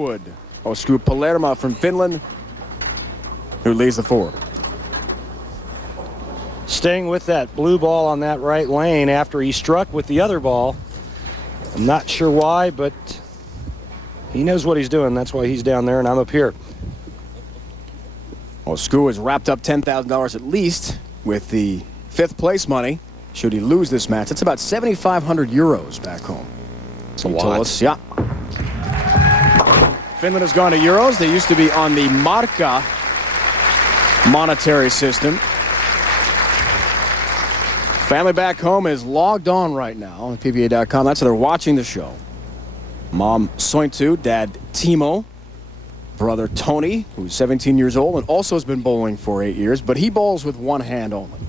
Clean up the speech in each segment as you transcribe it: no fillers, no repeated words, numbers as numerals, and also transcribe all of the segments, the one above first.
Osku Palermaa from Finland, who leads the four. Staying with that blue ball on that right lane after he struck with the other ball. I'm not sure why, but he knows what he's doing. That's why he's down there and I'm up here. Osku has wrapped up $10,000 at least with the fifth place money. Should he lose this match, it's about 7,500 euros back home. It's a lot. Yeah. Finland has gone to euros. They used to be on the marka monetary system. Family back home is logged on right now on PBA.com. That's how they're watching the show. Mom Sointu, dad Timo, brother Tony, who's 17 years old and also has been bowling for 8 years, but he bowls with one hand only.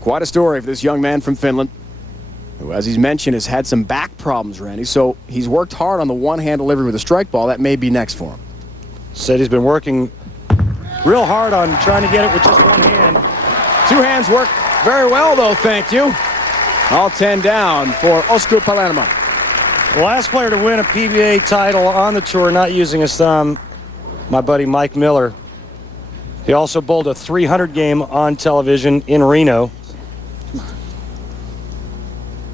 Quite a story for this young man from Finland, who, as he's mentioned, has had some back problems, Randy. So he's worked hard on the one-hand delivery with a strike ball. That may be next for him. Said he's been working real hard on trying to get it with just one hand. Two hands work very well, though, thank you. All 10 down for Osku Palermaa. The last player to win a PBA title on the tour not using his thumb, my buddy Mike Miller. He also bowled a 300 game on television in Reno.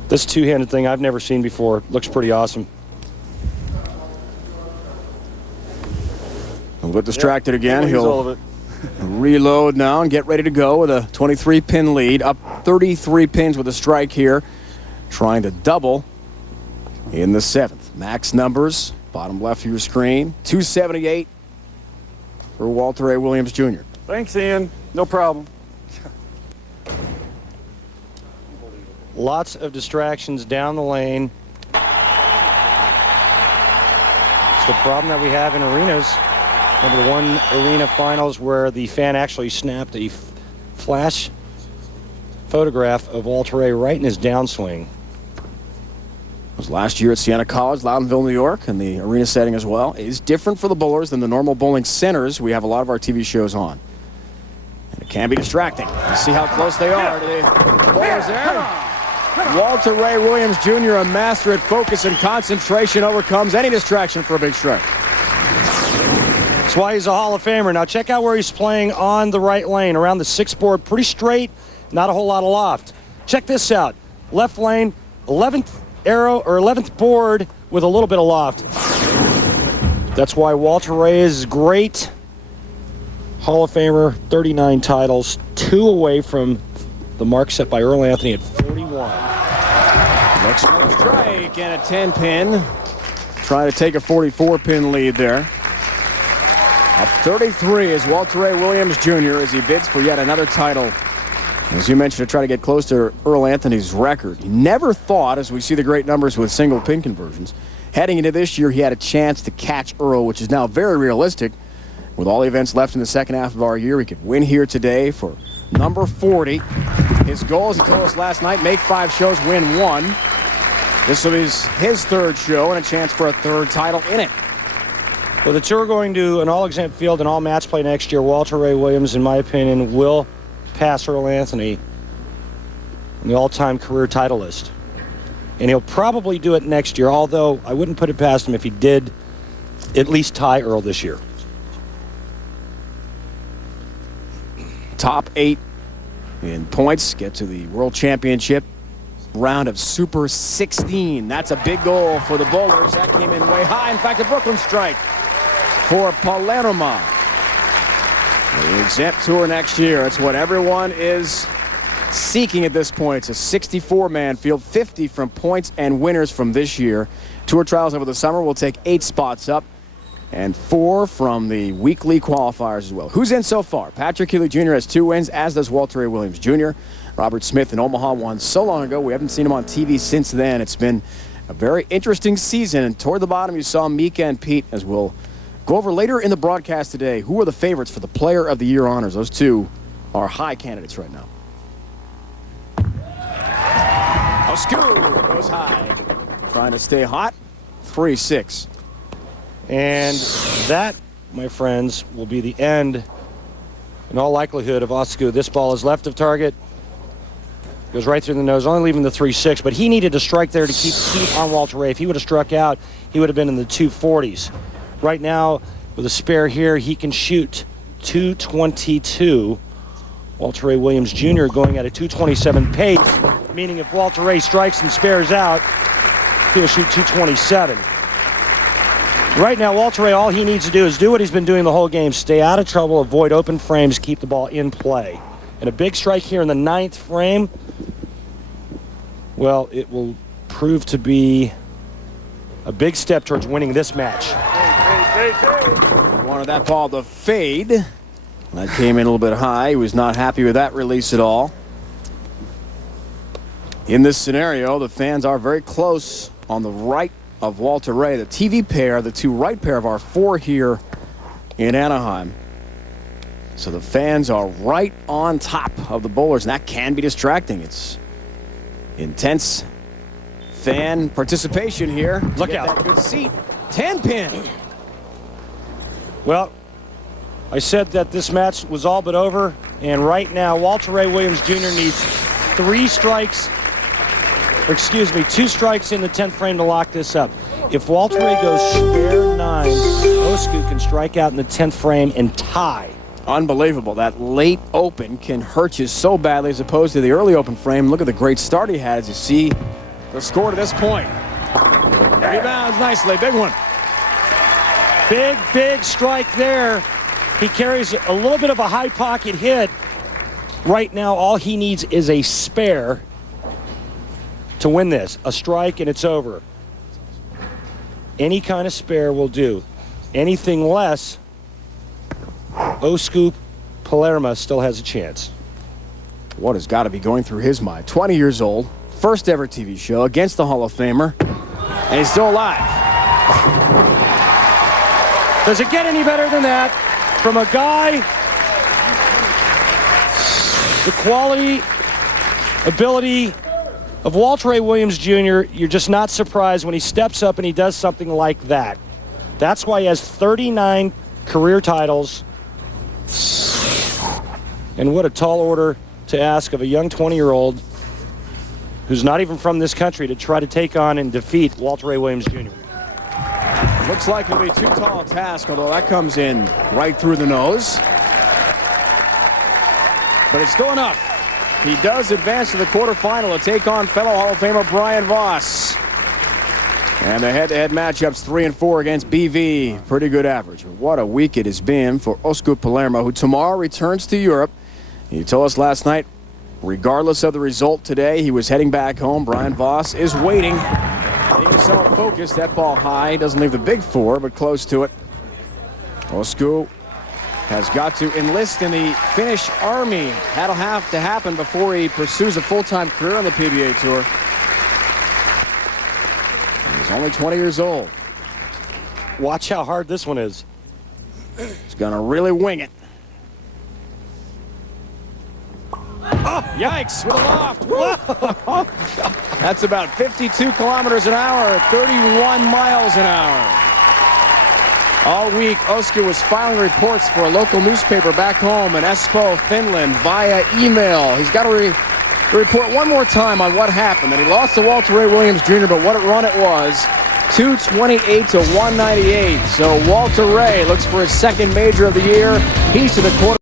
This two-handed thing I've never seen before. Looks pretty awesome. A little bit distracted again. He'll reload now and get ready to go with a 23-pin lead. Up 33 pins with a strike here. Trying to double in the seventh. Max numbers, bottom left of your screen. 278 for Walter A. Williams, Jr. Thanks, Ian. No problem. Lots of distractions down the lane. It's the problem that we have in arenas. Remember the one arena finals where the fan actually snapped a flash photograph of Walter A. right in his downswing. It was last year at Siena College, Loudonville, New York, and the arena setting as well. It is different for the bowlers than the normal bowling centers we have a lot of our TV shows on. And it can be distracting. You see how close they are to the bowlers there. Walter Ray Williams, Jr., a master at focus and concentration, overcomes any distraction for a big strike. That's why he's a Hall of Famer. Now check out where he's playing on the right lane, around the sixth board, pretty straight, not a whole lot of loft. Check this out. Left lane, 11th arrow or 11th board with a little bit of loft. That's why Walter Ray is great. Hall of Famer, 39 titles, 2 away from the mark set by Earl Anthony at 41. Next one, strike and a 10-pin. Trying to take a 44-pin lead there. Up 33 is Walter A. Williams, Jr. as he bids for yet another title. As you mentioned, to try to get close to Earl Anthony's record. He never thought, as we see the great numbers with single pin conversions, heading into this year he had a chance to catch Earl, which is now very realistic. With all the events left in the second half of our year, he could win here today for number 40. His goal, as he told us last night, make 5 shows, win 1. This will be his third show and a chance for a third title in it. With the tour going to an all-exempt field and all match play next year, Walter Ray Williams, in my opinion, will pass Earl Anthony on the all-time career title list. And he'll probably do it next year, although I wouldn't put it past him if he did at least tie Earl this year. Top 8 in points get to the World Championship round of Super 16. That's a big goal for the bowlers. That came in way high. In fact, a Brooklyn strike for Palermaa. The exempt tour next year. It's what everyone is seeking at this point. It's a 64-man field, 50 from points and winners from this year. Tour trials over the summer will take 8 spots up and 4 from the weekly qualifiers as well. Who's in so far? Patrick Healy Jr. has 2 wins, as does Walter A. Williams Jr. Robert Smith in Omaha won so long ago. We haven't seen him on TV since then. It's been a very interesting season. And toward the bottom, you saw Mika and Pete, as we'll go over later in the broadcast today. Who are the favorites for the Player of the Year honors? Those two are high candidates right now. Osku goes high. Trying to stay hot. 3-6. And that, my friends, will be the end, in all likelihood, of Osku. This ball is left of target. Goes right through the nose, only leaving the 3.6, but he needed to strike there to keep heat on Walter Ray. If he would have struck out, he would have been in the 240s. Right now, with a spare here, he can shoot 222. Walter Ray Williams Jr. going at a 227 pace, meaning if Walter Ray strikes and spares out, he'll shoot 227. Right now, Walter Ray, all he needs to do is do what he's been doing the whole game. Stay out of trouble, avoid open frames, keep the ball in play. And a big strike here in the 9th frame, well, it will prove to be a big step towards winning this match. He wanted that ball to fade. That came in a little bit high. He was not happy with that release at all. In this scenario, the fans are very close on the right of Walter Ray. The TV pair, the two right pair of our 4 here in Anaheim. So the fans are right on top of the bowlers, and that can be distracting. It's intense fan participation here. Look Get out. that good seat. 10-pin. Well, I said that this match was all but over, and right now Walter Ray Williams Jr. needs 2 strikes in the 10th frame to lock this up. If Walter Ray goes spare 9, Osku can strike out in the 10th frame and tie. Unbelievable. That late open can hurt you so badly as opposed to the early open frame. Look at the great start he had as you see the score to this point. Rebounds nicely. Big one. Big strike there. He carries a little bit of a high pocket hit. Right now, all he needs is a spare to win this. A strike and it's over. Any kind of spare will do. Anything less, Osku Palermaa still has a chance. What has got to be going through his mind? 20 years old, first ever TV show against the Hall of Famer, and he's still alive. Does it get any better than that? From a guy, the quality, ability of Walter Ray Williams Jr., you're just not surprised when he steps up and he does something like that. That's why he has 39 career titles. And what a tall order to ask of a young 20-year-old who's not even from this country to try to take on and defeat Walter Ray Williams Jr. Looks like it'll be too tall a task, although that comes in right through the nose. But it's still enough. He does advance to the quarterfinal to take on fellow Hall of Famer Brian Voss. And the head-to-head matchups 3 and 4 against BV. Pretty good average. What a week it has been for Osku Palermaa, who tomorrow returns to Europe. He told us last night, regardless of the result today, he was heading back home. Brian Voss is waiting. Getting himself focused. That ball high. Doesn't leave the big 4, but close to it. Osku has got to enlist in the Finnish Army. That'll have to happen before he pursues a full-time career on the PBA Tour. He's only 20 years old. Watch how hard this one is. He's going to really wing it. Oh, yikes, with a loft. Whoa. That's about 52 kilometers an hour, 31 miles an hour. All week, Osku was filing reports for a local newspaper back home in Espoo, Finland, via email. He's got to report one more time on what happened. That he lost to Walter Ray Williams Jr., but what a run it was. 228 to 198. So Walter Ray looks for his second major of the year. He's to the quarter.